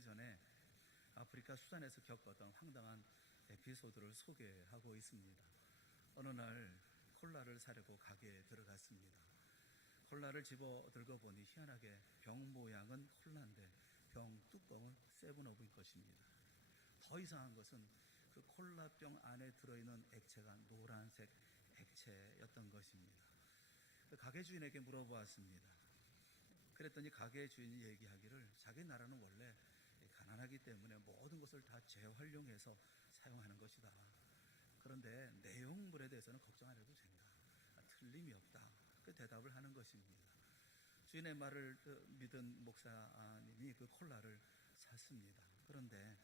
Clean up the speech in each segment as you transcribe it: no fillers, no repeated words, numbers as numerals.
오래전에 아프리카 수단에서 겪었던 황당한 에피소드를 소개하고 있습니다. 어느 날 콜라를 사려고 가게에 들어갔습니다. 콜라를 집어 들고 보니 희한하게 병 모양은 콜라인데 병 뚜껑은 세븐업인 것입니다. 더 이상한 것은 그 콜라병 안에 들어있는 액체가 노란색 액체였던 것입니다. 그 가게 주인에게 물어보았습니다. 그랬더니 가게 주인이 얘기하기를 자기 나라는 원래 가난하기 때문에 모든 것을 다 재활용해서 사용하는 것이다. 그런데 내용물에 대해서는 걱정 안 해도 된다. 틀림이 없다. 그 대답을 하는 것입니다. 주인의 말을 믿은 목사님이 그 콜라를 샀습니다. 그런데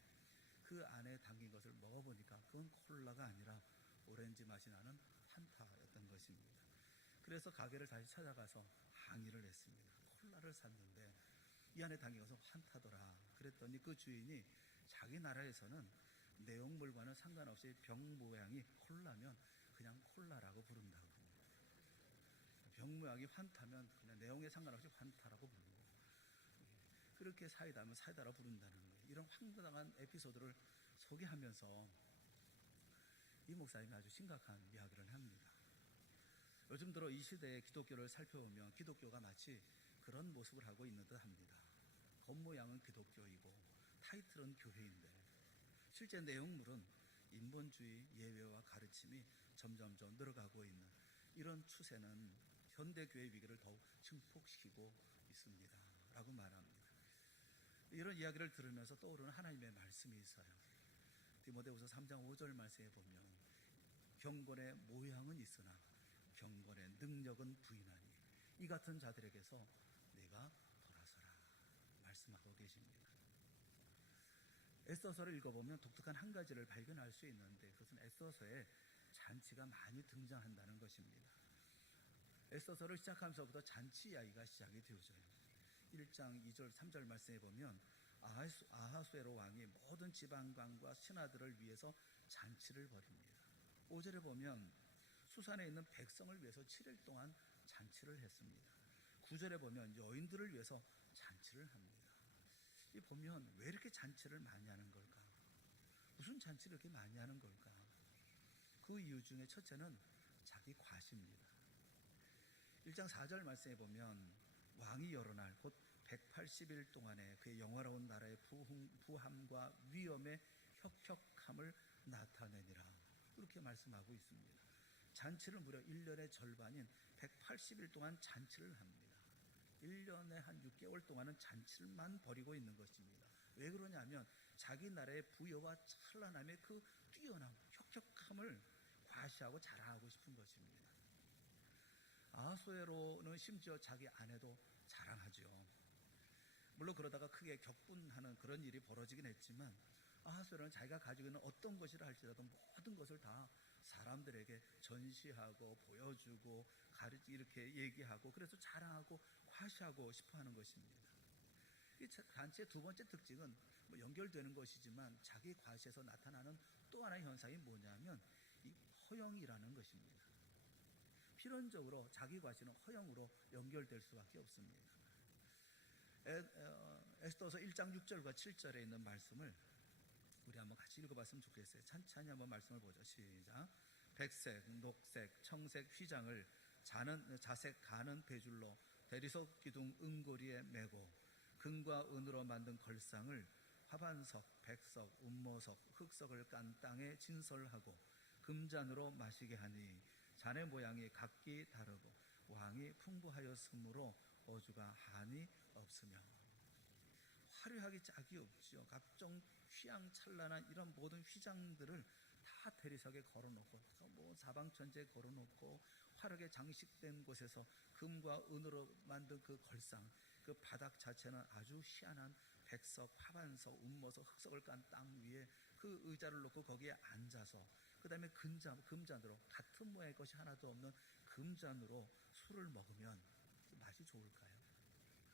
그 안에 담긴 것을 먹어보니까 그건 콜라가 아니라 오렌지 맛이 나는 판타였던 것입니다. 그래서 가게를 다시 찾아가서 항의를 했습니다. 콜라를 샀는데 이 안에 담긴 것은 판타더라. 그랬더니 그 주인이 자기 나라에서는 내용물과는 상관없이 병 모양이 콜라면 그냥 콜라라고 부른다고, 병 모양이 판타면 그냥 내용에 상관없이 판타라고 부르고, 그렇게 사이다면 사이다라고 부른다는 거예요. 이런 황당한 에피소드를 소개하면서 이 목사님이 아주 심각한 이야기를 합니다. 요즘 들어 이 시대의 기독교를 살펴보면 기독교가 마치 그런 모습을 하고 있는 듯 합니다. 겉모양은 기독교이고 타이틀은 교회인데 실제 내용물은 인본주의 예외와 가르침이 점점점 늘어가고 있는 이런 추세는 현대교회 위기를 더욱 증폭시키고 있습니다 라고 말합니다. 이런 이야기를 들으면서 떠오르는 하나님의 말씀이 있어요. 디모데후서 3장 5절 말씀에 보면 경건의 모양은 있으나 경건의 능력은 부인하니 이 같은 자들에게서 내가 돌아서라 말씀하고 계십니다. 에스더서를 읽어보면 독특한 한 가지를 발견할 수 있는데 그것은 에스더서에 잔치가 많이 등장한다는 것입니다. 에스더서를 시작하면서부터 잔치 이야기가 시작이 되어져요. 1장 2절 3절 말씀에 보면 아하수에로 왕이 모든 지방관과 신하들을 위해서 잔치를 벌입니다. 5절에 보면 수산에 있는 백성을 위해서 7일 동안 잔치를 했습니다. 9절에 보면 여인들을 위해서 잔치를 합니다. 이 보면 왜 이렇게 잔치를 많이 하는 걸까? 무슨 잔치를 이렇게 많이 하는 걸까? 그 이유 중에 첫째는 자기 과시입니다. 1장 4절 말씀에 보면 왕이 여러 날 곧 180일 동안에 그의 영화로운 나라의 부함과 위엄의 혁혁함을 나타내니라 이렇게 말씀하고 있습니다. 잔치를 무려 1년의 절반인 180일 동안 잔치를 합니다. 1년에 한 6개월 동안은 잔치를만 벌이고 있는 것입니다. 왜 그러냐면 자기 나라의 부여와 찬란함의 그 뛰어남, 혁혁함을 과시하고 자랑하고 싶은 것입니다. 아하수에로는 심지어 자기 아내도 자랑하죠. 물론 그러다가 크게 격분하는 그런 일이 벌어지긴 했지만 아하수에로는 자기가 가지고 있는 어떤 것이라 할지라도 모든 것을 다 사람들에게 전시하고 보여주고 이렇게 얘기하고 그래서 자랑하고 과시하고 싶어하는 것입니다. 이 잔치의 두 번째 특징은 연결되는 것이지만 자기 과시에서 나타나는 또 하나의 현상이 뭐냐면 이 허영이라는 것입니다. 필연적으로 자기 과시는 허영으로 연결될 수밖에 없습니다. 에스더서 1장 6절과 7절에 있는 말씀을 우리 한번 같이 읽어봤으면 좋겠어요. 찬찬히 한번 말씀을 보죠. 시작. 백색, 녹색, 청색 휘장을 자색 가는 배줄로 대리석 기둥 은고리에 메고 금과 은으로 만든 걸상을 화반석, 백석, 운모석, 흑석을 깐 땅에 진설하고 금잔으로 마시게 하니 잔의 모양이 각기 다르고 왕이 풍부하였으므로 어주가 한이 없으며. 화려하기 짝이 없죠. 각종 휘황찬란한 이런 모든 휘장들을 다 대리석에 걸어놓고 사방천지에 걸어놓고 화려하게 장식된 곳에서 금과 은으로 만든 그 걸상, 그 바닥 자체는 아주 희한한 백석, 화반석, 운모석, 흑석을 깐 땅 위에 그 의자를 놓고 거기에 앉아서 그 다음에 금잔으로 같은 모양의 것이 하나도 없는 금잔으로 술을 먹으면 맛이 좋을까요?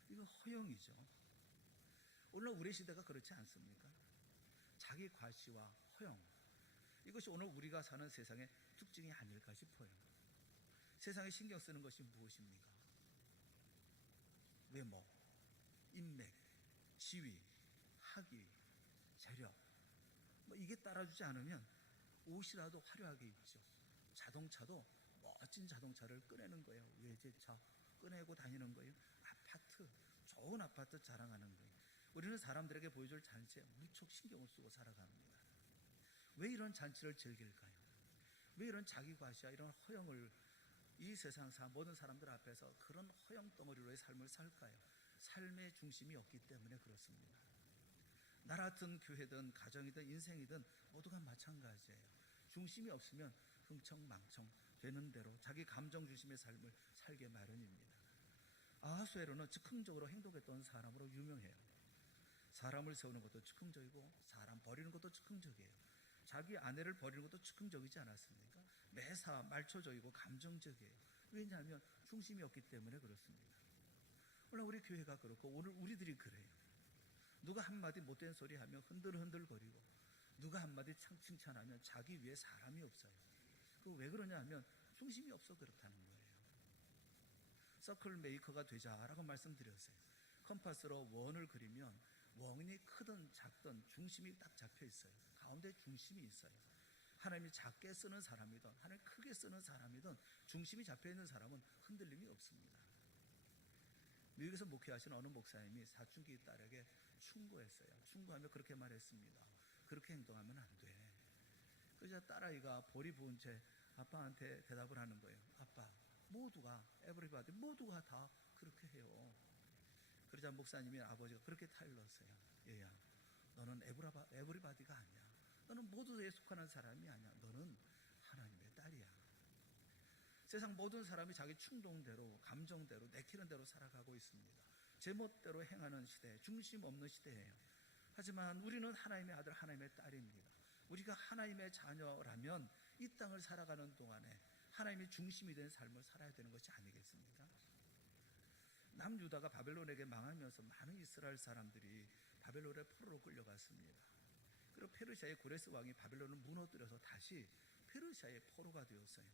이거 허영이죠. 오늘 우리 시대가 그렇지 않습니까? 자기 과시와 허영, 이것이 오늘 우리가 사는 세상의 특징이 아닐까 싶어요. 세상에 신경 쓰는 것이 무엇입니까? 외모, 인맥, 지위, 학위, 재력 이게 따라주지 않으면 옷이라도 화려하게 입죠. 자동차도 멋진 자동차를 꺼내는 거예요. 외제차 꺼내고 다니는 거예요. 아파트, 좋은 아파트 자랑하는 거예요. 우리는 사람들에게 보여줄 잔치에 무척 신경을 쓰고 살아갑니다. 왜 이런 잔치를 즐길까요? 왜 이런 자기 과시와 이런 허영을 이 세상 모든 사람들 앞에서 그런 허영 덩어리로의 삶을 살까요? 삶의 중심이 없기 때문에 그렇습니다. 나라 같은 교회든 가정이든 인생이든 모두가 마찬가지예요. 중심이 없으면 흥청망청 되는 대로 자기 감정 중심의 삶을 살게 마련입니다. 아하수에로는 즉흥적으로 행동했던 사람으로 유명해요. 사람을 세우는 것도 즉흥적이고 사람 버리는 것도 즉흥적이에요. 자기 아내를 버리는 것도 즉흥적이지 않았습니까? 매사 말초적이고 감정적이에요. 왜냐하면 중심이 없기 때문에 그렇습니다. 오늘 우리 교회가 그렇고 오늘 우리들이 그래요. 누가 한마디 못된 소리 하면 흔들흔들거리고 누가 한마디 칭찬하면 자기 위에 사람이 없어요. 그거 왜 그러냐 하면 중심이 없어 그렇다는 거예요. 서클 메이커가 되자라고 말씀드렸어요. 컴파스로 원을 그리면 원이 크든 작든 중심이 딱 잡혀 있어요. 가운데 중심이 있어요. 하나님이 작게 쓰는 사람이든 하나님 크게 쓰는 사람이든 중심이 잡혀 있는 사람은 흔들림이 없습니다. 미국에서 목회하시는 어느 목사님이 사춘기 딸에게 충고했어요. 충고하며 그렇게 말했습니다. 그렇게 행동하면 안 돼. 그러자 딸아이가 볼이 부은 채 아빠한테 대답을 하는 거예요. 아빠, 모두가 에브리바디 모두가 다 그렇게 해요. 그러자 목사님이 아버지가 그렇게 타일렀어요. 얘야, 너는 에브리바디가 아니야. 너는 모두에 속하는 사람이 아니야. 너는 하나님의 딸이야. 세상 모든 사람이 자기 충동대로 감정대로 내키는 대로 살아가고 있습니다. 제멋대로 행하는 시대, 중심 없는 시대예요. 하지만 우리는 하나님의 아들, 하나님의 딸입니다. 우리가 하나님의 자녀라면 이 땅을 살아가는 동안에 하나님이 중심이 된 삶을 살아야 되는 것이 아니겠습니까? 남유다가 바벨론에게 망하면서 많은 이스라엘 사람들이 바벨론의 포로로 끌려갔습니다. 그리고 페르시아의 고레스 왕이 바벨론을 무너뜨려서 다시 페르시아의 포로가 되었어요.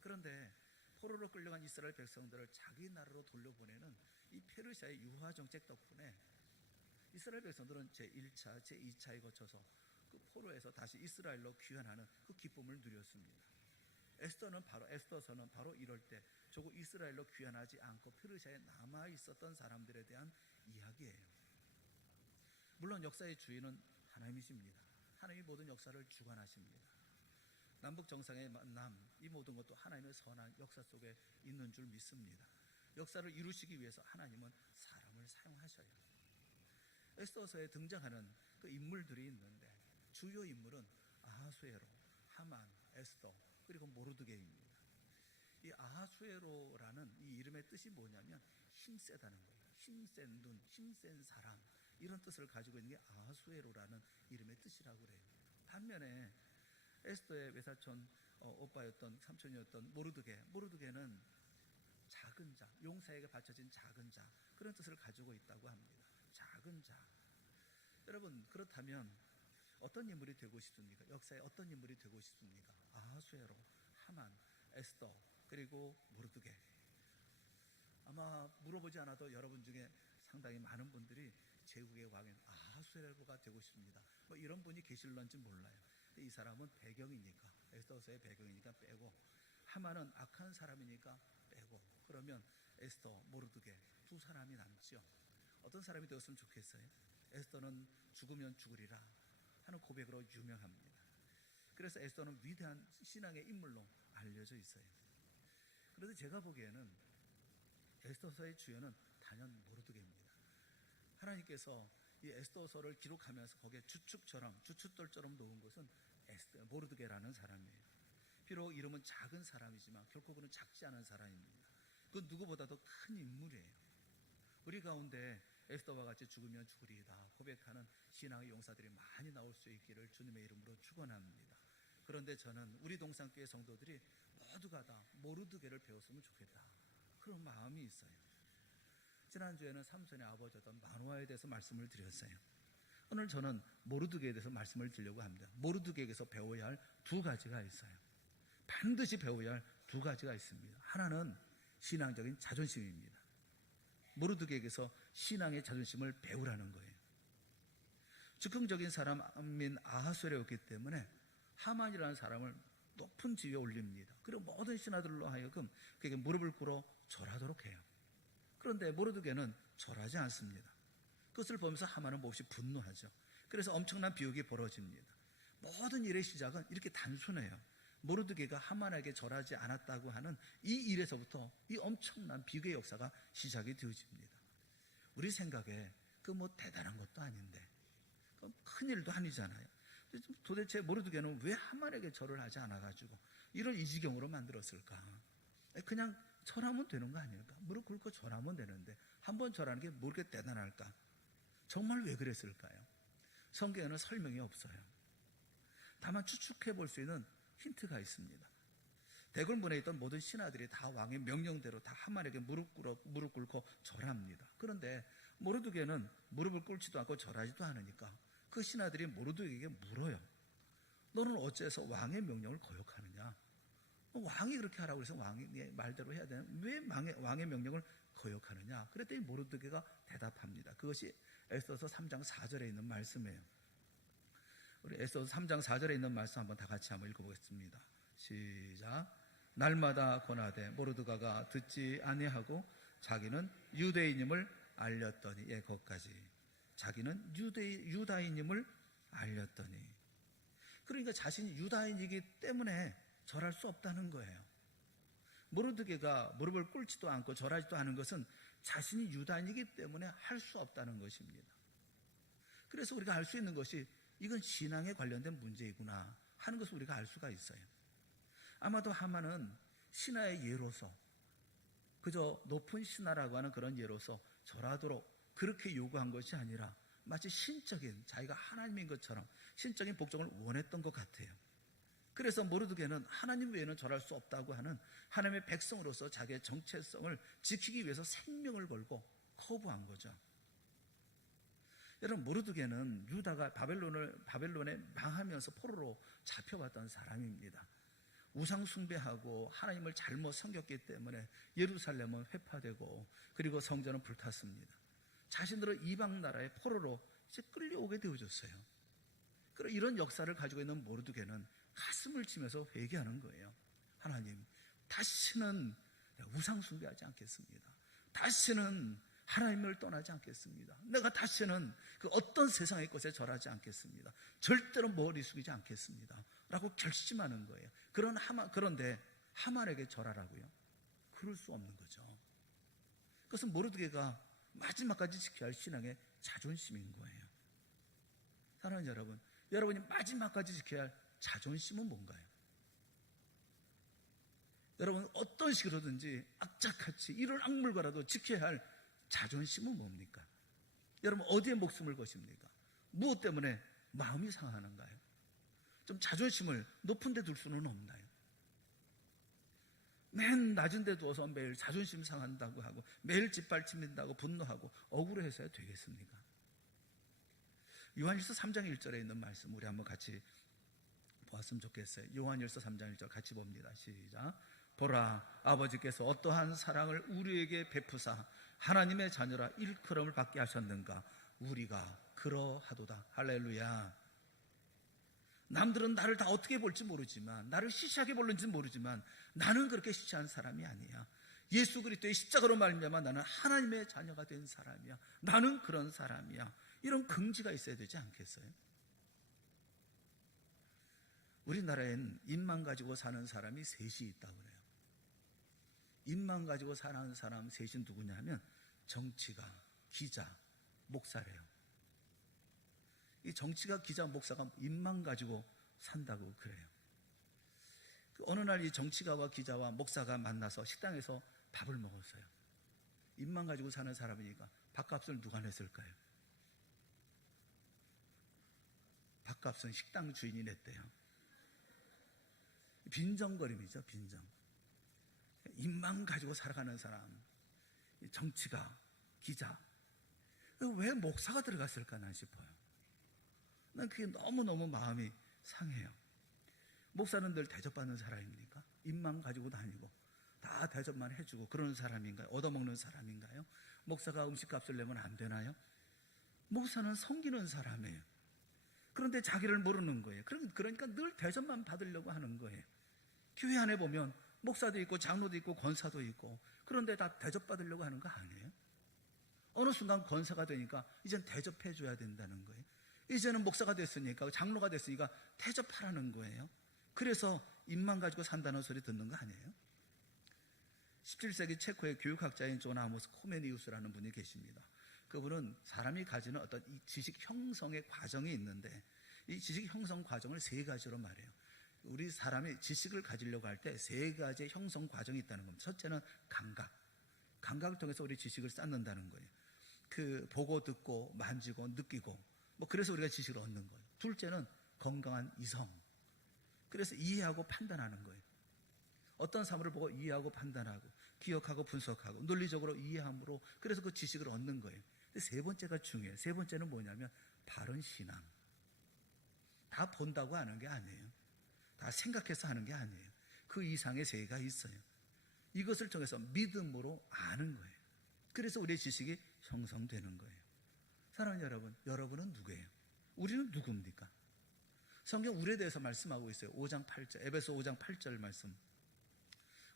그런데 포로로 끌려간 이스라엘 백성들을 자기 나라로 돌려보내는 이 페르시아의 유화 정책 덕분에 이스라엘 백성들은 제1차, 제2차에 거쳐서 그 포로에서 다시 이스라엘로 귀환하는 그 기쁨을 누렸습니다. 에스더서는 바로 이럴 때 조국 이스라엘로 귀환하지 않고 페르시아에 남아 있었던 사람들에 대한 이야기예요. 물론 역사의 주인은 하나님이십니다. 하나님이 모든 역사를 주관하십니다. 남북 정상의 만남, 이 모든 것도 하나님의 선한 역사 속에 있는 줄 믿습니다. 역사를 이루시기 위해서 하나님은 사람을 사용하셔요. 에스더서에 등장하는 그 인물들이 있는데 주요 인물은 아하수에로, 하만, 에스더, 그리고 모르드게입니다. 이 아하수에로라는 이 이름의 뜻이 뭐냐면 힘세다는 거예요. 힘센 눈, 힘센 사람, 이런 뜻을 가지고 있는 게 아하수에로라는 이름의 뜻이라고 그래요. 반면에 에스더의 외사촌 오빠였던 삼촌이었던 모르드게는 작은 자, 용사에게 바쳐진 작은 자, 그런 뜻을 가지고 있다고 합니다. 작은 자. 여러분, 그렇다면 어떤 인물이 되고 싶습니까? 역사에 어떤 인물이 되고 싶습니까? 아하수에로, 하만, 에스더, 그리고 모르드게. 아마 물어보지 않아도 여러분 중에 상당히 많은 분들이 제국의 왕인 아하수에로가 되고 싶습니다. 뭐 이런 분이 계실런지 몰라요. 이 사람은 배경이니까, 에스더서의 배경이니까 빼고, 하만은 악한 사람이니까 빼고, 그러면 에스더, 모르드게 두 사람이 남죠. 어떤 사람이 되었으면 좋겠어요? 에스더는 죽으면 죽으리라 하는 고백으로 유명합니다. 그래서 에스더는 위대한 신앙의 인물로 알려져 있어요. 그런데 제가 보기에는 에스더서의 주연은 단연 모르드게입니다. 하나님께서 이 에스더서를 기록하면서 거기에 주춧돌처럼 놓은 것은 모르드게라는 사람이에요. 비록 이름은 작은 사람이지만 결코 그는 작지 않은 사람입니다. 그 누구보다도 큰 인물이에요. 우리 가운데 에스더와 같이 죽으면 죽으리이다 고백하는 신앙의 용사들이 많이 나올 수 있기를 주님의 이름으로 축원합니다. 그런데 저는 우리 동산교회 성도들이 모두가 다 모르드게를 배웠으면 좋겠다, 그런 마음이 있어요. 지난주에는 삼손의 아버지였던 마노아에 대해서 말씀을 드렸어요. 오늘 저는 모르드게에 대해서 말씀을 드리려고 합니다. 모르드게에게서 배워야 할 두 가지가 있어요. 반드시 배워야 할 두 가지가 있습니다. 하나는 신앙적인 자존심입니다. 모르드게에게서 신앙의 자존심을 배우라는 거예요. 즉흥적인 사람인 아하수에였기 때문에 하만이라는 사람을 높은 지위에 올립니다. 그리고 모든 신하들로 하여금 그에게 무릎을 꿇어 절하도록 해요. 그런데 모르드게는 절하지 않습니다. 그것을 보면서 하만은 몹시 분노하죠. 그래서 엄청난 비극이 벌어집니다. 모든 일의 시작은 이렇게 단순해요. 모르드게가 하만에게 절하지 않았다고 하는 이 일에서부터 이 엄청난 비극의 역사가 시작이 되어집니다. 우리 생각에 그 뭐 대단한 것도 아닌데 큰 일도 아니잖아요. 도대체 모르드게는 왜 하만에게 절을 하지 않아가지고 이런 이 지경으로 만들었을까? 그냥 절하면 되는 거 아닐까? 무릎 꿇고 절하면 되는데 한 번 절하는 게 뭐 그렇게 대단할까? 정말 왜 그랬을까요? 성경에는 설명이 없어요. 다만 추측해 볼 수 있는 힌트가 있습니다. 대궐문에 있던 모든 신하들이 다 왕의 명령대로 다 하만에게 무릎 꿇고 절합니다. 그런데 모르드게는 무릎을 꿇지도 않고 절하지도 않으니까 그 신하들이 모르드게에게 물어요. 너는 어째서 왕의 명령을 거역하느냐? 왕이 그렇게 하라고 해서 왕의 말대로 해야 되는 왜 왕의 명령을 거역하느냐? 그랬더니 모르드게가 대답합니다. 그것이 에스더서 3장 4절에 있는 말씀이에요. 우리 에스더서 3장 4절에 있는 말씀 한번 다 같이 한번 읽어보겠습니다. 시작. 날마다 고나되 모르드가가 듣지 아니하고 자기는 유대인임을 알렸더니, 예, 거기까지. 자기는 유다인임을 알렸더니. 그러니까 자신이 유다인이기 때문에 절할 수 없다는 거예요. 모르드게가 무릎을 꿇지도 않고 절하지도 않은 것은 자신이 유다인이기 때문에 할 수 없다는 것입니다. 그래서 우리가 알 수 있는 것이 이건 신앙에 관련된 문제이구나 하는 것을 우리가 알 수가 있어요. 아마도 하만은 신하의 예로서, 그저 높은 신하라고 하는 그런 예로서 절하도록 그렇게 요구한 것이 아니라 마치 신적인, 자기가 하나님인 것처럼 신적인 복종을 원했던 것 같아요. 그래서 모르드게는 하나님 외에는 절할 수 없다고 하는 하나님의 백성으로서 자기의 정체성을 지키기 위해서 생명을 걸고 거부한 거죠. 여러분, 모르드게는 유다가 바벨론에 망하면서 포로로 잡혀왔던 사람입니다. 우상 숭배하고 하나님을 잘못 섬겼기 때문에 예루살렘은 회파되고 그리고 성전은 불탔습니다. 자신들은 이방 나라의 포로로 이제 끌려오게 되어졌어요. 그리고 이런 역사를 가지고 있는 모르드게는 가슴을 치면서 회개하는 거예요. 하나님, 다시는 우상 숭배하지 않겠습니다. 다시는 하나님을 떠나지 않겠습니다. 내가 다시는 그 어떤 세상의 것에 절하지 않겠습니다. 절대로 머리 숙이지 않겠습니다. 라고 결심하는 거예요. 그런데 하만에게 절하라고요? 그럴 수 없는 거죠. 그것은 모르드게가 마지막까지 지켜야 할 신앙의 자존심인 거예요. 사랑하는 여러분, 여러분이 마지막까지 지켜야 할 자존심은 뭔가요? 여러분, 어떤 식으로든지 악착같이 이를 악물고라도 지켜야 할 자존심은 뭡니까? 여러분, 어디에 목숨을 거십니까? 무엇 때문에 마음이 상하는가요? 좀 자존심을 높은 데 둘 수는 없나요? 맨 낮은 데 두어서 매일 자존심 상한다고 하고 매일 짓밟힌다고 분노하고 억울해서야 되겠습니까? 요한일서 3장 1절에 있는 말씀 우리 한번 같이 보았으면 좋겠어요. 요한일서 3장 1절 같이 봅니다. 시작. 보라, 아버지께서 어떠한 사랑을 우리에게 베푸사 하나님의 자녀라 일컬음을 받게 하셨는가? 우리가 그러하도다. 할렐루야. 남들은 나를 다 어떻게 볼지 모르지만, 나를 시시하게 볼는지 모르지만 나는 그렇게 시시한 사람이 아니야. 예수 그리스도의 십자가로 말미암아 나는 하나님의 자녀가 된 사람이야. 나는 그런 사람이야. 이런 긍지가 있어야 되지 않겠어요? 우리나라엔 입만 가지고 사는 사람이 셋이 있다고 그래요. 입만 가지고 사는 사람 셋이 누구냐 하면 정치가, 기자, 목사래요. 이 정치가, 기자, 목사가 입만 가지고 산다고 그래요. 어느 날 이 정치가와 기자와 목사가 만나서 식당에서 밥을 먹었어요. 입만 가지고 사는 사람이니까 밥값을 누가 냈을까요? 밥값은 식당 주인이 냈대요. 빈정거림이죠, 빈정. 입만 가지고 살아가는 사람, 정치가, 기자. 왜 목사가 들어갔을까 난 싶어요. 난 그게 너무너무 마음이 상해요. 목사는 늘 대접받는 사람입니까? 입만 가지고 다니고 다 대접만 해주고 그러는 사람인가요? 얻어먹는 사람인가요? 목사가 음식값을 내면 안 되나요? 목사는 섬기는 사람이에요. 그런데 자기를 모르는 거예요. 그러니까 늘 대접만 받으려고 하는 거예요. 교회 안에 보면 목사도 있고 장로도 있고 권사도 있고, 그런데 다 대접받으려고 하는 거 아니에요? 어느 순간 권사가 되니까 이젠 대접해줘야 된다는 거예요. 이제는 목사가 됐으니까, 장로가 됐으니까 대접하라는 거예요. 그래서 입만 가지고 산다는 소리 듣는 거 아니에요? 17세기 체코의 교육학자인 존 아모스 코메니우스라는 분이 계십니다. 그분은 사람이 가지는 어떤 이 지식 형성의 과정이 있는데, 이 지식 형성 과정을 세 가지로 말해요. 우리 사람이 지식을 가지려고 할 때 세 가지의 형성 과정이 있다는 겁니다. 첫째는 감각을 통해서 우리 지식을 쌓는다는 거예요. 보고 듣고 만지고 느끼고, 그래서 우리가 지식을 얻는 거예요. 둘째는 건강한 이성, 그래서 이해하고 판단하는 거예요. 어떤 사물을 보고 이해하고 판단하고 기억하고 분석하고 논리적으로 이해함으로, 그래서 그 지식을 얻는 거예요. 근데 세 번째가 중요해요. 세 번째는 뭐냐면 바른 신앙. 다 본다고 하는 게 아니에요. 다 생각해서 하는 게 아니에요. 그 이상의 세계가 있어요. 이것을 통해서 믿음으로 아는 거예요. 그래서 우리의 지식이 형성되는 거예요. 사랑하는 여러분, 여러분은 누구예요? 우리는 누굽니까? 성경 우리에 대해서 말씀하고 있어요. 5장 8절, 에베소 5장 8절 말씀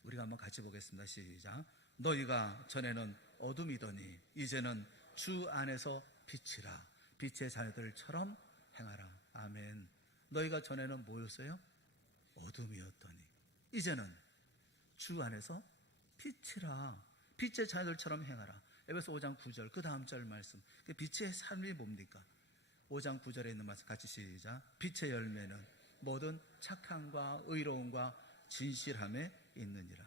우리가 한번 같이 보겠습니다. 시작. 너희가 전에는 어둠이더니 이제는 주 안에서 빛이라. 빛의 자녀들처럼 행하라. 아멘. 너희가 전에는 뭐였어요? 어둠이었더니 이제는 주 안에서 빛이라. 빛의 자녀들처럼 행하라. 에베소 5장 9절, 그 다음 절 말씀. 빛의 삶이 뭡니까? 5장 9절에 있는 말씀 같이 시작. 빛의 열매는 모든 착함과 의로움과 진실함에 있느니라.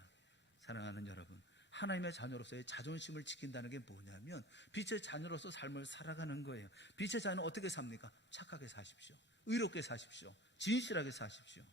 사랑하는 여러분, 하나님의 자녀로서의 자존심을 지킨다는 게 뭐냐면 빛의 자녀로서 삶을 살아가는 거예요. 빛의 자녀는 어떻게 삽니까? 착하게 사십시오. 의롭게 사십시오. 진실하게 사십시오.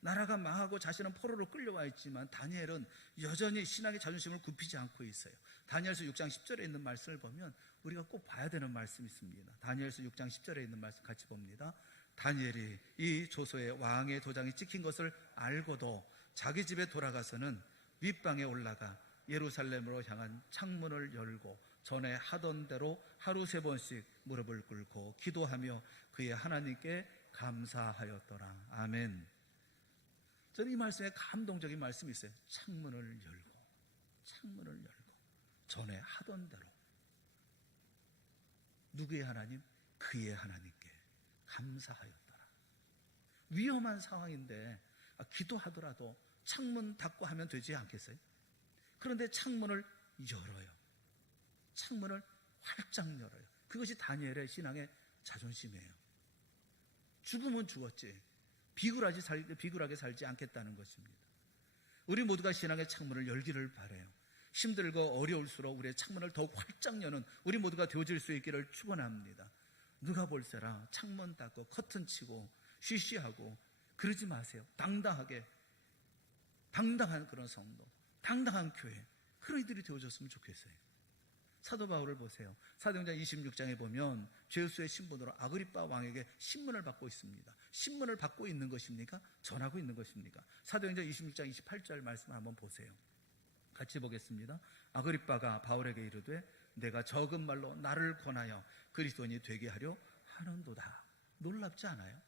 나라가 망하고 자신은 포로로 끌려와 있지만 다니엘은 여전히 신앙의 자존심을 굽히지 않고 있어요. 다니엘서 6장 10절에 있는 말씀을 보면 우리가 꼭 봐야 되는 말씀이 있습니다. 다니엘서 6장 10절에 있는 말씀 같이 봅니다. 다니엘이 이 조서에 왕의 도장이 찍힌 것을 알고도 자기 집에 돌아가서는 윗방에 올라가 예루살렘으로 향한 창문을 열고 전에 하던 대로 하루 3번씩 무릎을 꿇고 기도하며 그의 하나님께 감사하였더라. 아멘. 저는 이 말씀에 감동적인 말씀이 있어요. 창문을 열고 전에 하던 대로 누구의 하나님? 그의 하나님께 감사하였더라. 위험한 상황인데 기도하더라도 창문 닫고 하면 되지 않겠어요? 그런데 창문을 열어요. 창문을 활짝 열어요. 그것이 다니엘의 신앙의 자존심이에요. 죽으면 죽었지 비굴하게 살지 않겠다는 것입니다. 우리 모두가 신앙의 창문을 열기를 바라요. 힘들고 어려울수록 우리의 창문을 더욱 활짝 여는 우리 모두가 되어질 수 있기를 축원합니다. 누가 볼세라 창문 닫고 커튼 치고 쉬쉬하고 그러지 마세요. 당당한 그런 성도, 당당한 교회, 그런 이들이 되어졌으면 좋겠어요. 사도 바울을 보세요. 사도행전 26장에 보면 죄수의 신분으로 아그리빠 왕에게 신문을 받고 있습니다. 신문을 받고 있는 것입니까? 전하고 있는 것입니까? 사도행전 26장 28절 말씀 한번 보세요. 같이 보겠습니다. 아그리빠가 바울에게 이르되 내가 적은 말로 나를 권하여 그리스도인이 되게 하려 하는도다. 놀랍지 않아요?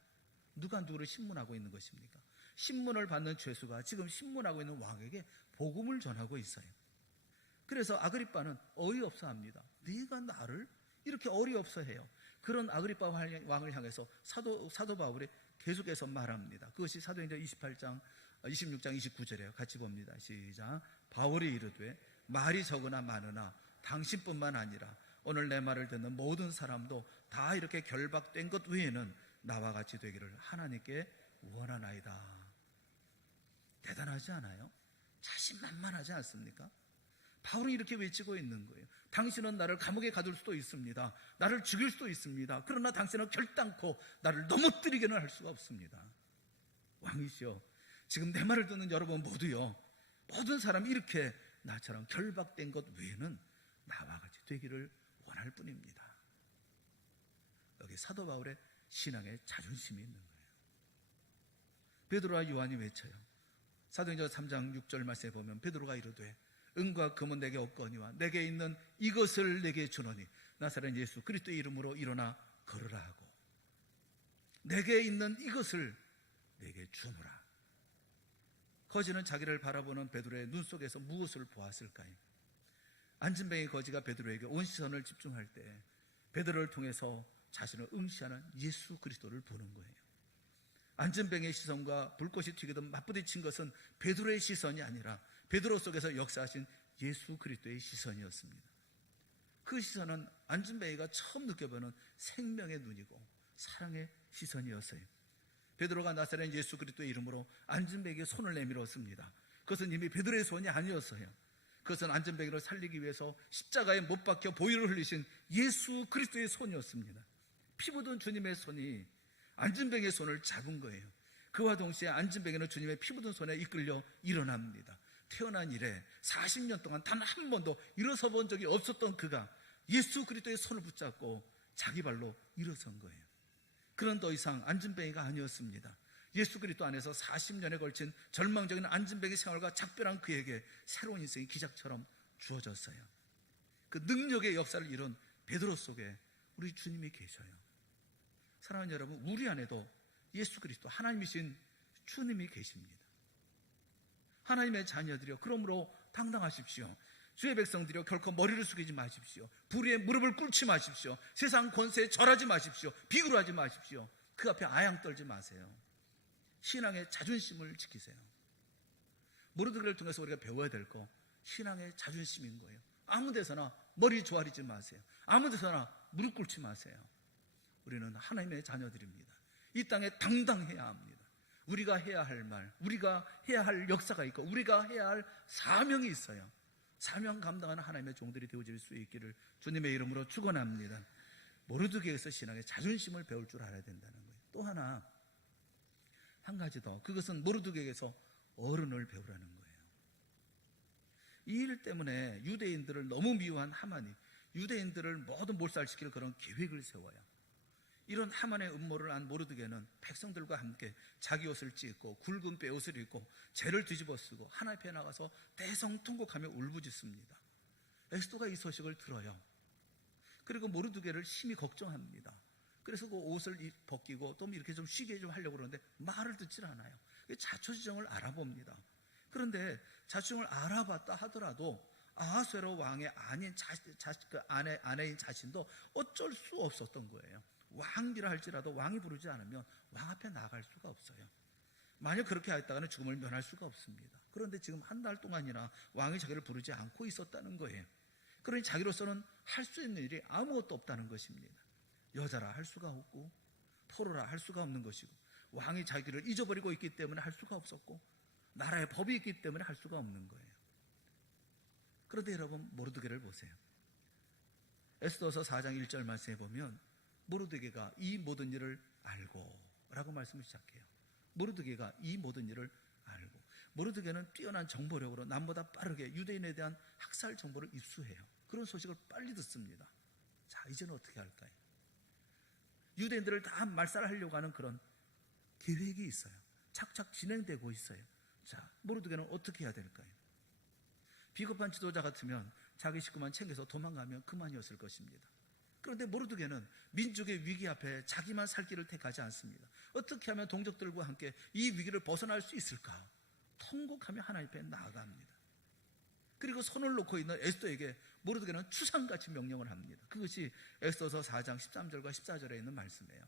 누가 누구를 신문하고 있는 것입니까? 신문을 받는 죄수가 지금 신문하고 있는 왕에게 복음을 전하고 있어요. 그래서 아그리빠는 어이없어 합니다. 네가 나를 이렇게 어이없어 해요. 그런 아그리빠 왕을 향해서 사도 바울이 계속해서 말합니다. 그것이 사도행전 26장 29절이에요. 같이 봅니다. 시작. 바울이 이르되 말이 적으나 많으나 당신뿐만 아니라 오늘 내 말을 듣는 모든 사람도 다 이렇게 결박된 것 외에는 나와 같이 되기를 하나님께 원하나이다. 대단하지 않아요? 자신만만하지 않습니까? 바울은 이렇게 외치고 있는 거예요. 당신은 나를 감옥에 가둘 수도 있습니다. 나를 죽일 수도 있습니다. 그러나 당신은 결단코 나를 넘어뜨리게는 할 수가 없습니다. 왕이시여, 지금 내 말을 듣는 여러분 모두요, 모든 사람이 이렇게 나처럼 결박된 것 외에는 나와 같이 되기를 원할 뿐입니다. 여기 사도 바울의 신앙의 자존심이 있는 거예요. 베드로와 요한이 외쳐요. 사도행전 3장 6절 말씀에 보면 베드로가 이르되 은과 금은 내게 없거니와 내게 있는 이것을 내게 주노니 나사렛 예수 그리스도의 이름으로 일어나 걸으라 하고 내게 있는 이것을 내게 주노라. 거지는 자기를 바라보는 베드로의 눈 속에서 무엇을 보았을까요? 안진뱅이 거지가 베드로에게 온 시선을 집중할 때 베드로를 통해서 자신을 응시하는 예수 그리스도를 보는 거예요. 안진뱅이의 시선과 불꽃이 튀기듯 맞부딪힌 것은 베드로의 시선이 아니라 베드로 속에서 역사하신 예수 그리스도의 시선이었습니다. 그 시선은 안진뱅이가 처음 느껴보는 생명의 눈이고 사랑의 시선이었어요. 베드로가 나사렛 예수 그리스도의 이름으로 안진뱅이에게 손을 내밀었습니다. 그것은 이미 베드로의 손이 아니었어요. 그것은 안진뱅이를 살리기 위해서 십자가에 못 박혀 보혈을 흘리신 예수 그리스도의 손이었습니다. 피묻은 주님의 손이 안진뱅이의 손을 잡은 거예요. 그와 동시에 안진뱅이는 주님의 피묻은 손에 이끌려 일어납니다. 태어난 이래 40년 동안 단 한 번도 일어서 본 적이 없었던 그가 예수 그리스도의 손을 붙잡고 자기 발로 일어선 거예요. 그는 더 이상 안진뱅이가 아니었습니다. 예수 그리스도 안에서 40년에 걸친 절망적인 안진뱅이 생활과 작별한 그에게 새로운 인생이 기적처럼 주어졌어요. 그 능력의 역사를 이룬 베드로 속에 우리 주님이 계셔요. 사랑하는 여러분, 우리 안에도 예수 그리스도 하나님이신 주님이 계십니다. 하나님의 자녀들이여, 그러므로 당당하십시오. 주의 백성들이여, 결코 머리를 숙이지 마십시오. 불의에 무릎을 꿇지 마십시오. 세상 권세에 절하지 마십시오. 비굴하지 마십시오. 그 앞에 아양 떨지 마세요. 신앙의 자존심을 지키세요. 모르드게를 통해서 우리가 배워야 될 거, 신앙의 자존심인 거예요. 아무 데서나 머리 조아리지 마세요. 아무 데서나 무릎 꿇지 마세요. 우리는 하나님의 자녀들입니다. 이 땅에 당당해야 합니다. 우리가 해야 할 말, 우리가 해야 할 역사가 있고 우리가 해야 할 사명이 있어요. 사명 감당하는 하나님의 종들이 되어질 수 있기를 주님의 이름으로 축원합니다. 모르드게에서 신앙의 자존심을 배울 줄 알아야 된다는 거예요. 또 하나, 한 가지 더, 그것은 모르드게에서 어른을 배우라는 거예요. 이 일 때문에 유대인들을 너무 미워한 하만이 유대인들을 모두 몰살시킬 그런 계획을 세워요. 이런 하만의 음모를 안 모르드게는 백성들과 함께 자기 옷을 찢고 굵은 베옷을 입고 재를 뒤집어 쓰고 하나님 앞에 나가서 대성통곡하며 울부짖습니다. 에스더가 이 소식을 들어요. 그리고 모르드게를 심히 걱정합니다. 그래서 그 옷을 벗기고 또 이렇게 좀 쉬게 좀 하려고 그러는데 말을 듣질 않아요. 자초지정을 알아봅니다. 그런데 자초지정을 알아봤다 하더라도 아하수에로 왕의 아내인 자신도 어쩔 수 없었던 거예요. 왕비라 할지라도 왕이 부르지 않으면 왕 앞에 나갈 수가 없어요. 만약 그렇게 했다가는 죽음을 면할 수가 없습니다. 그런데 지금 한 달 동안이나 왕이 자기를 부르지 않고 있었다는 거예요. 그러니 자기로서는 할 수 있는 일이 아무것도 없다는 것입니다. 여자라 할 수가 없고 포로라 할 수가 없는 것이고 왕이 자기를 잊어버리고 있기 때문에 할 수가 없었고 나라의 법이 있기 때문에 할 수가 없는 거예요. 그런데 여러분, 모르드게를 보세요. 에스더서 4장 1절 말씀에 보면 모르드게가 이 모든 일을 알고 라고 말씀을 시작해요. 모르드게가 이 모든 일을 알고. 모르드게는 뛰어난 정보력으로 남보다 빠르게 유대인에 대한 학살 정보를 입수해요. 그런 소식을 빨리 듣습니다. 자, 이제는 어떻게 할까요? 유대인들을 다 말살하려고 하는 그런 계획이 있어요. 착착 진행되고 있어요. 자, 모르드게는 어떻게 해야 될까요? 비겁한 지도자 같으면 자기 식구만 챙겨서 도망가면 그만이었을 것입니다. 그런데 모르드게는 민족의 위기 앞에 자기만 살 길을 택하지 않습니다. 어떻게 하면 동족들과 함께 이 위기를 벗어날 수 있을까? 통곡하며 하나님 앞에 나아갑니다. 그리고 손을 놓고 있는 에스더에게 모르드게는 추상같이 명령을 합니다. 그것이 에스더서 4장 13절과 14절에 있는 말씀이에요.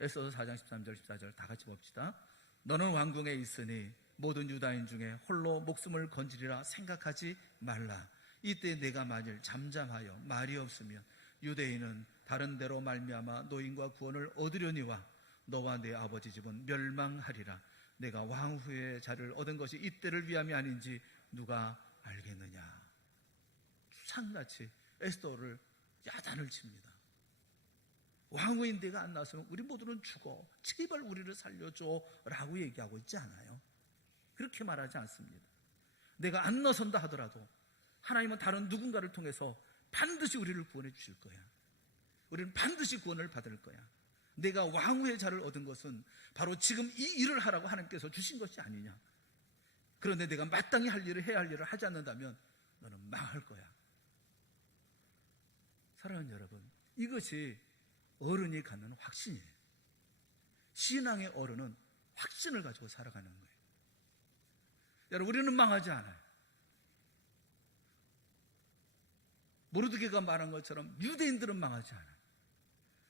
에스더서 4장 13절 14절 다 같이 봅시다. 너는 왕궁에 있으니 모든 유다인 중에 홀로 목숨을 건지리라 생각하지 말라. 이때 내가 만일 잠잠하여 말이 없으면 유대인은 다른 데로 말미암아 노임과 구원을 얻으려니와 너와 내 아버지 집은 멸망하리라. 내가 왕 후의 자를 얻은 것이 이때를 위함이 아닌지 누가 알겠느냐. 추상같이 에스더를 야단을 칩니다. 왕후인 내가 안 나서면 우리 모두는 죽어. 제발 우리를 살려줘 라고 얘기하고 있지 않아요. 그렇게 말하지 않습니다. 내가 안 나선다 하더라도 하나님은 다른 누군가를 통해서 반드시 우리를 구원해 주실 거야. 우리는 반드시 구원을 받을 거야. 내가 왕후의 자를 얻은 것은 바로 지금 이 일을 하라고 하나님께서 주신 것이 아니냐. 그런데 내가 마땅히 할 일을 해야 할 일을 하지 않는다면 너는 망할 거야. 사랑하는 여러분, 이것이 어른이 갖는 확신이에요. 신앙의 어른은 확신을 가지고 살아가는 거예요. 여러분, 우리는 망하지 않아요. 모르드게가 말한 것처럼 유대인들은 망하지 않아요.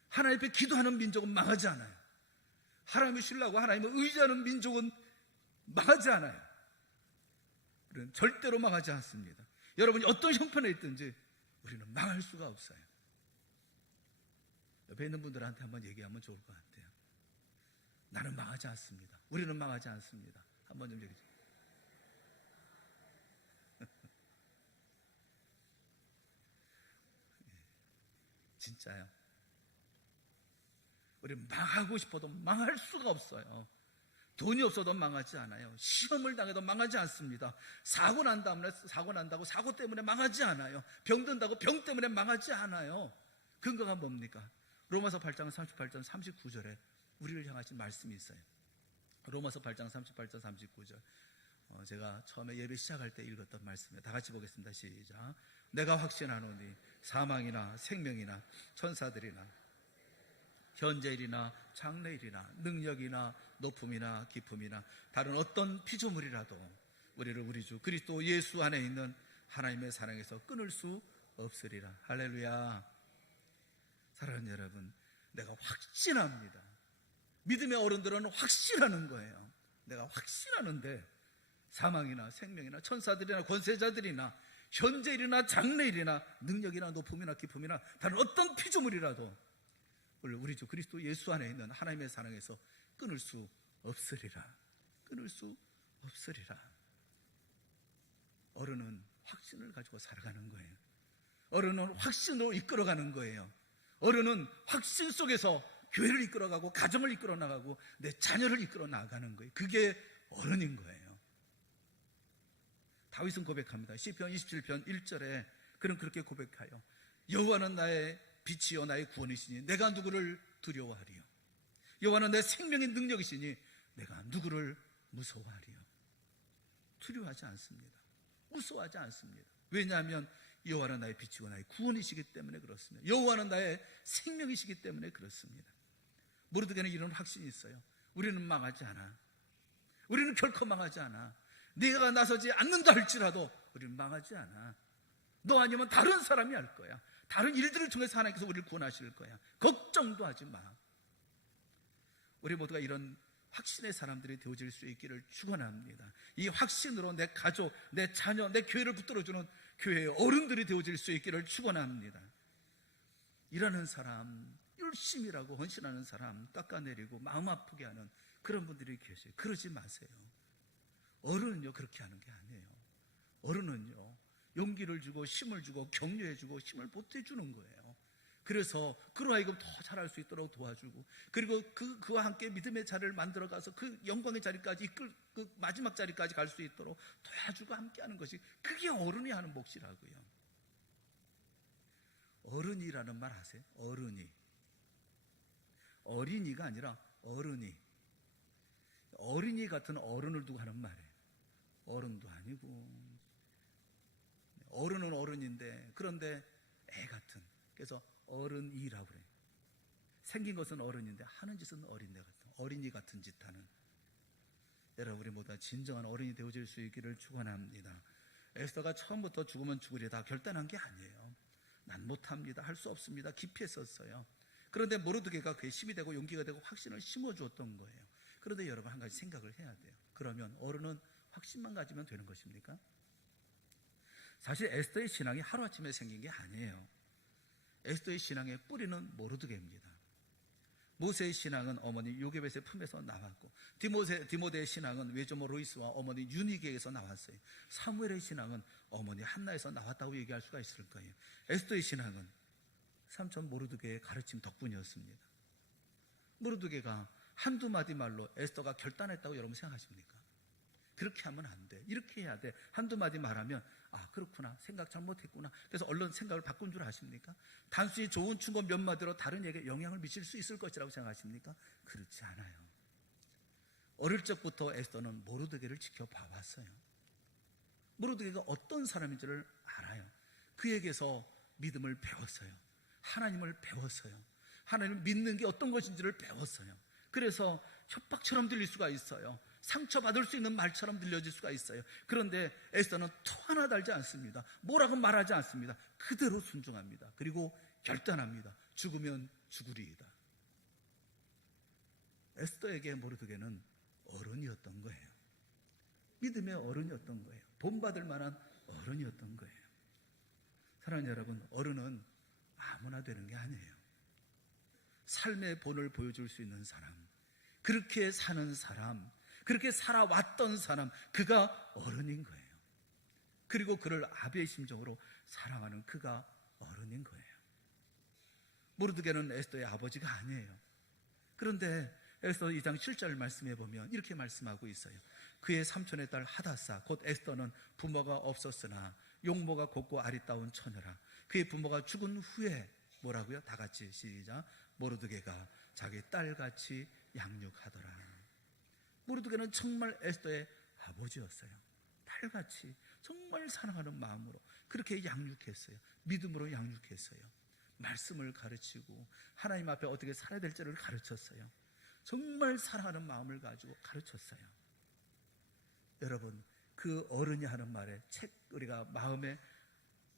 하나님 앞에 기도하는 민족은 망하지 않아요. 하나님을 신뢰하고 하나님을 의지하는 민족은 망하지 않아요. 우리는 절대로 망하지 않습니다. 여러분이 어떤 형편에 있든지 우리는 망할 수가 없어요. 옆에 있는 분들한테 한번 얘기하면 좋을 것 같아요. 나는 망하지 않습니다. 우리는 망하지 않습니다. 한번 좀 얘기해 주세요. 진짜요. 우리는 망하고 싶어도 망할 수가 없어요. 돈이 없어도 망하지 않아요. 시험을 당해도 망하지 않습니다. 사고 난다고 사고 때문에 망하지 않아요. 병든다고 병 때문에 망하지 않아요. 근거가 뭡니까? 로마서 8장 38절 39절에 우리를 향하신 말씀이 있어요. 로마서 8장 38절 39절 제가 처음에 예배 시작할 때 읽었던 말씀이에요. 다 같이 보겠습니다. 시작. 내가 확신하노니 사망이나 생명이나 천사들이나 현재일이나 장래일이나 능력이나 높음이나 깊음이나 다른 어떤 피조물이라도 우리를 우리 주 그리스도 예수 안에 있는 하나님의 사랑에서 끊을 수 없으리라. 할렐루야. 사랑하는 여러분, 내가 확신합니다. 믿음의 어른들은 확신하는 거예요. 내가 확신하는데 사망이나 생명이나 천사들이나 권세자들이나 현재일이나 장래일이나 능력이나 높음이나 깊음이나 다른 어떤 피조물이라도 우리 주 그리스도 예수 안에 있는 하나님의 사랑에서 끊을 수 없으리라. 끊을 수 없으리라. 어른은 확신을 가지고 살아가는 거예요. 어른은 확신으로 이끌어가는 거예요. 어른은 확신 속에서 교회를 이끌어가고 가정을 이끌어 나가고 내 자녀를 이끌어 나가는 거예요. 그게 어른인 거예요. 다윗은 고백합니다. 시편 27편 1절에 그는 그렇게 고백하여 여호와는 나의 빛이요 나의 구원이시니 내가 누구를 두려워하리요. 여호와는 내 생명의 능력이시니 내가 누구를 무서워하리요. 두려워하지 않습니다. 무서워하지 않습니다. 왜냐하면 여호와는 나의 빛이고 나의 구원이시기 때문에 그렇습니다. 여호와는 나의 생명이시기 때문에 그렇습니다. 모르드게는 이런 확신이 있어요. 우리는 망하지 않아. 우리는 결코 망하지 않아. 네가 나서지 않는다 할지라도 우리는 망하지 않아. 너 아니면 다른 사람이 할 거야. 다른 일들을 통해서 하나님께서 우리를 구원하실 거야. 걱정도 하지 마. 우리 모두가 이런 확신의 사람들이 되어질 수 있기를 축원합니다. 이 확신으로 내 가족, 내 자녀, 내 교회를 붙들어주는 교회의 어른들이 되어질 수 있기를 축원합니다. 일하는 사람, 열심히 일하고 헌신하는 사람 깎아내리고 마음 아프게 하는 그런 분들이 계세요. 그러지 마세요. 어른은요 그렇게 하는 게 아니에요. 어른은요 용기를 주고 힘을 주고 격려해 주고 힘을 보태주는 거예요. 그래서 그로 하여금 더 잘할 수 있도록 도와주고, 그리고 그와 함께 믿음의 자리를 만들어가서 그 영광의 자리까지 그 마지막 자리까지 갈 수 있도록 도와주고 함께하는 것이, 그게 어른이 하는 몫이라고요. 어른이라는 말 아세요? 어른이. 어린이가 아니라 어른이. 어린이 같은 어른을 두고 하는 말이에요. 어른도 아니고. 어른은 어른인데 그런데 애 같은, 그래서 어른이라고 그래요. 생긴 것은 어른인데 하는 짓은 어린애 같은, 어린이 같은 짓 하는. 여러분, 우리 모두 진정한 어른이 되어질 수 있기를 축원합니다. 에스더가 처음부터 죽으면 죽으리다 결단한 게 아니에요. 난 못합니다, 할 수 없습니다, 기피했었어요. 그런데 모르드게가 그의 힘이 되고 용기가 되고 확신을 심어주었던 거예요. 그런데 여러분, 한 가지 생각을 해야 돼요. 그러면 어른은 확신만 가지면 되는 것입니까? 사실 에스더의 신앙이 하루아침에 생긴 게 아니에요. 에스더의 신앙의 뿌리는 모르드게입니다. 모세의 신앙은 어머니 요게벳의 품에서 나왔고, 디모데의 신앙은 외조모 로이스와 어머니 유니게에서 나왔어요. 사무엘의 신앙은 어머니 한나에서 나왔다고 얘기할 수가 있을 거예요. 에스더의 신앙은 삼촌 모르드게의 가르침 덕분이었습니다. 모르드게가 한두 마디 말로 에스더가 결단했다고 여러분 생각하십니까? 그렇게 하면 안 돼, 이렇게 해야 돼, 한두 마디 말하면 아 그렇구나, 생각 잘못했구나, 그래서 얼른 생각을 바꾼 줄 아십니까? 단순히 좋은 충고 몇 마디로 다른 에게 영향을 미칠 수 있을 것이라고 생각하십니까? 그렇지 않아요. 어릴 적부터 에스더는 모르드게를 지켜봐왔어요. 모르드게가 어떤 사람인지를 알아요. 그에게서 믿음을 배웠어요. 하나님을 배웠어요. 하나님을 믿는 게 어떤 것인지를 배웠어요. 그래서 협박처럼 들릴 수가 있어요. 상처받을 수 있는 말처럼 들려질 수가 있어요. 그런데 에스더는 토 하나 달지 않습니다. 뭐라고 말하지 않습니다. 그대로 순종합니다. 그리고 결단합니다. 죽으면 죽으리이다. 에스더에게 모르드게는 어른이었던 거예요. 믿음의 어른이었던 거예요. 본받을 만한 어른이었던 거예요. 사랑하는 여러분, 어른은 아무나 되는 게 아니에요. 삶의 본을 보여줄 수 있는 사람, 그렇게 사는 사람, 그렇게 살아왔던 사람, 그가 어른인 거예요. 그리고 그를 아비의 심정으로 사랑하는 그가 어른인 거예요. 모르드게는 에스더의 아버지가 아니에요. 그런데 에스더 2장 7절 말씀해 보면 이렇게 말씀하고 있어요. 그의 삼촌의 딸 하다사 곧 에스더는 부모가 없었으나 용모가 곱고 아리따운 처녀라. 그의 부모가 죽은 후에 뭐라고요? 다 같이 시작. 모르드게가 자기 딸같이 양육하더라. 모르드게는 정말 에스더의 아버지였어요. 딸같이 정말 사랑하는 마음으로 그렇게 양육했어요. 믿음으로 양육했어요. 말씀을 가르치고 하나님 앞에 어떻게 살아야 될지를 가르쳤어요. 정말 사랑하는 마음을 가지고 가르쳤어요. 여러분, 그 어른이 하는 말에 우리가 마음에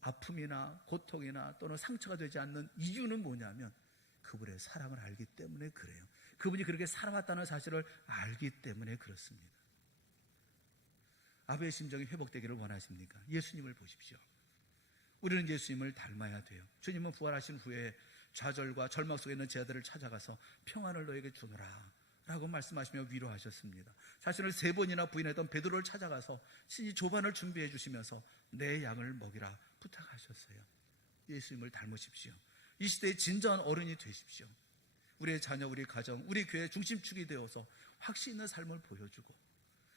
아픔이나 고통이나 또는 상처가 되지 않는 이유는 뭐냐면 그분의 사랑을 알기 때문에 그래요. 그분이 그렇게 살아왔다는 사실을 알기 때문에 그렇습니다. 아버지의 심정이 회복되기를 원하십니까? 예수님을 보십시오. 우리는 예수님을 닮아야 돼요. 주님은 부활하신 후에 좌절과 절망 속에 있는 제 아들을 찾아가서 평안을 너에게 주노라 라고 말씀하시며 위로하셨습니다. 자신을 3번이나 부인했던 베드로를 찾아가서 친히 조반을 준비해 주시면서 내 양을 먹이라 부탁하셨어요. 예수님을 닮으십시오. 이 시대의 진정한 어른이 되십시오. 우리의 자녀, 우리 가정, 우리 교회의 중심축이 되어서 확신 있는 삶을 보여주고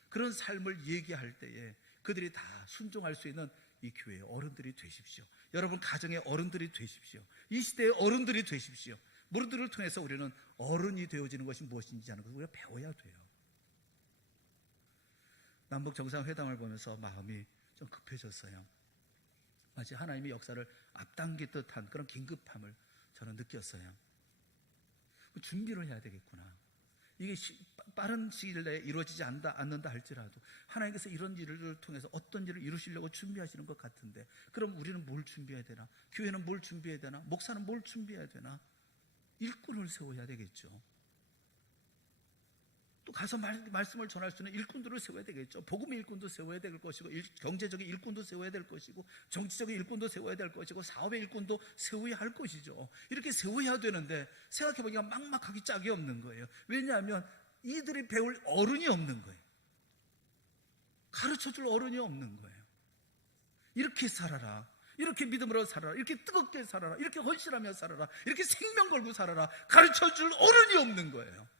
그런 삶을 얘기할 때에 그들이 다 순종할 수 있는 이 교회의 어른들이 되십시오. 여러분 가정의 어른들이 되십시오. 이 시대의 어른들이 되십시오. 무릇들을 통해서 우리는 어른이 되어지는 것이 무엇인지 하는 것을 우리가 배워야 돼요. 남북 정상회담을 보면서 마음이 좀 급해졌어요. 마치 하나님의 역사를 앞당길 듯한 그런 긴급함을 저는 느꼈어요. 준비를 해야 되겠구나. 이게 빠른 시일 내에 이루어지지 않는다 할지라도 하나님께서 이런 일을 통해서 어떤 일을 이루시려고 준비하시는 것 같은데, 그럼 우리는 뭘 준비해야 되나? 교회는 뭘 준비해야 되나? 목사는 뭘 준비해야 되나? 일꾼을 세워야 되겠죠. 또 가서 말씀을 전할 수 있는 일꾼들을 세워야 되겠죠. 복음의 일꾼도 세워야 될 것이고, 경제적인 일꾼도 세워야 될 것이고, 정치적인 일꾼도 세워야 될 것이고, 사업의 일꾼도 세워야 할 것이죠. 이렇게 세워야 되는데 생각해보니까 막막하기 짝이 없는 거예요. 왜냐하면 이들이 배울 어른이 없는 거예요. 가르쳐줄 어른이 없는 거예요. 이렇게 살아라, 이렇게 믿음으로 살아라, 이렇게 뜨겁게 살아라, 이렇게 헌신하며 살아라, 이렇게 생명 걸고 살아라, 가르쳐줄 어른이 없는 거예요.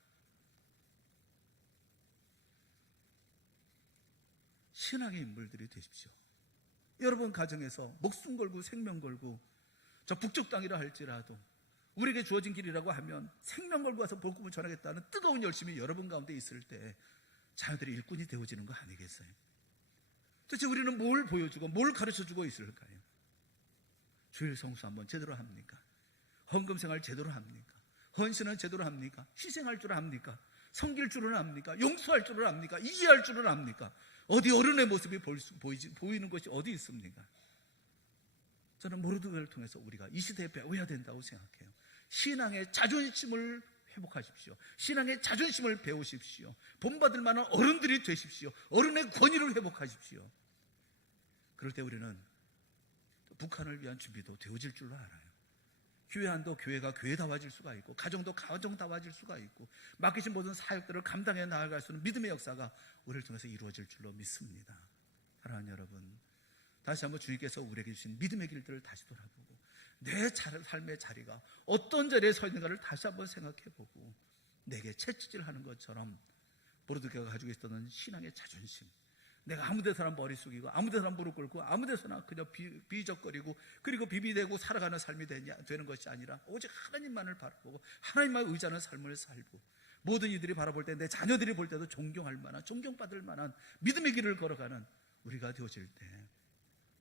신앙의 인물들이 되십시오. 여러분 가정에서 목숨 걸고 생명 걸고, 저 북쪽 땅이라 할지라도 우리에게 주어진 길이라고 하면 생명 걸고 와서 복음을 전하겠다는 뜨거운 열심이 여러분 가운데 있을 때 자녀들이 일꾼이 되어지는 거 아니겠어요? 도대체 우리는 뭘 보여주고 뭘 가르쳐주고 있을까요? 주일 성수 한번 제대로 합니까? 헌금 생활 제대로 합니까? 헌신은 제대로 합니까? 희생할 줄 압니까? 섬길 줄은 압니까? 용서할 줄은 압니까? 이해할 줄은 압니까? 어디 어른의 모습이 보이는 것이 어디 있습니까? 저는 모르드게를 통해서 우리가 이 시대에 배워야 된다고 생각해요. 신앙의 자존심을 회복하십시오. 신앙의 자존심을 배우십시오. 본받을 만한 어른들이 되십시오. 어른의 권위를 회복하십시오. 그럴 때 우리는 북한을 위한 준비도 되어질 줄로 알아요. 교회 안도 교회가 교회다워질 수가 있고, 가정도 가정다워질 수가 있고, 맡기신 모든 사역들을 감당해 나아갈 수 있는 믿음의 역사가 우리를 통해서 이루어질 줄로 믿습니다. 사랑하는 여러분, 다시 한번 주님께서 우리에게 주신 믿음의 길들을 다시 돌아보고, 내 삶의 자리가 어떤 자리에 서 있는가를 다시 한번 생각해보고, 내게 채찍질하는 것처럼 모르드게가 가지고 있었던 신앙의 자존심, 내가 아무 데서나 머리 숙이고 아무 데서나 무릎 꿇고 아무 데서나 그냥 비적거리고 그리고 비비대고 살아가는 삶이 되는 것이 아니라 오직 하나님만을 바라보고 하나님만 의지하는 삶을 살고, 모든 이들이 바라볼 때, 내 자녀들이 볼 때도 존경할 만한, 존경받을 만한 믿음의 길을 걸어가는 우리가 되어질 때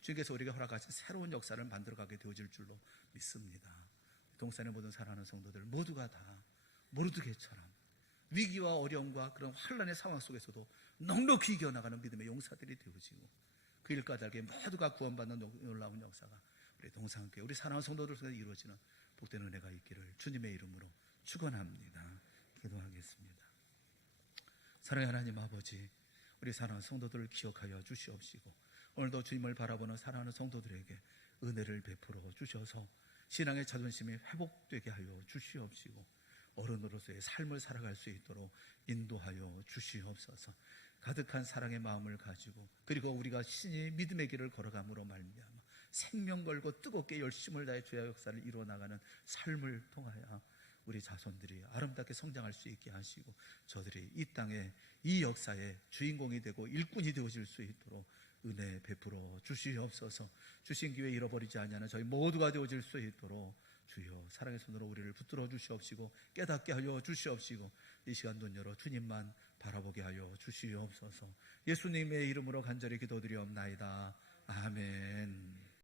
주님께서 우리가 허락하신 새로운 역사를 만들어가게 되어질 줄로 믿습니다. 동산의 모든 사랑하는 성도들 모두가 다 모르드게처럼 위기와 어려움과 그런 환난의 상황 속에서도 넉넉히 이겨나가는 믿음의 용사들이 되어지고 그 일까닭에 모두가 구원받는 놀라운 역사가 우리 동상교회, 우리 사랑하는 성도들 속에서 이루어지는 복된 은혜가 있기를 주님의 이름으로 축원합니다. 기도하겠습니다. 사랑하는 하나님 아버지, 우리 사랑하는 성도들을 기억하여 주시옵시고 오늘도 주님을 바라보는 사랑하는 성도들에게 은혜를 베풀어 주셔서 신앙의 자존심이 회복되게 하여 주시옵시고 어른으로서의 삶을 살아갈 수 있도록 인도하여 주시옵소서. 가득한 사랑의 마음을 가지고 그리고 우리가 신이 믿음의 길을 걸어감으로 말미암아 생명 걸고 뜨겁게 열심을 다해 주의 역사를 이루어나가는 삶을 통하여 우리 자손들이 아름답게 성장할 수 있게 하시고 저들이 이 땅에 이 역사의 주인공이 되고 일꾼이 되어질 수 있도록 은혜 베풀어 주시옵소서. 주신 기회 잃어버리지 아니하는 저희 모두가 되어질 수 있도록 주여 사랑의 손으로 우리를 붙들어 주시옵시고 깨닫게 하여 주시옵시고 이 시간 눈 열어 주님만 바라보게 하여 주시옵소서. 예수님의 이름으로 간절히 기도드리옵나이다. 아멘.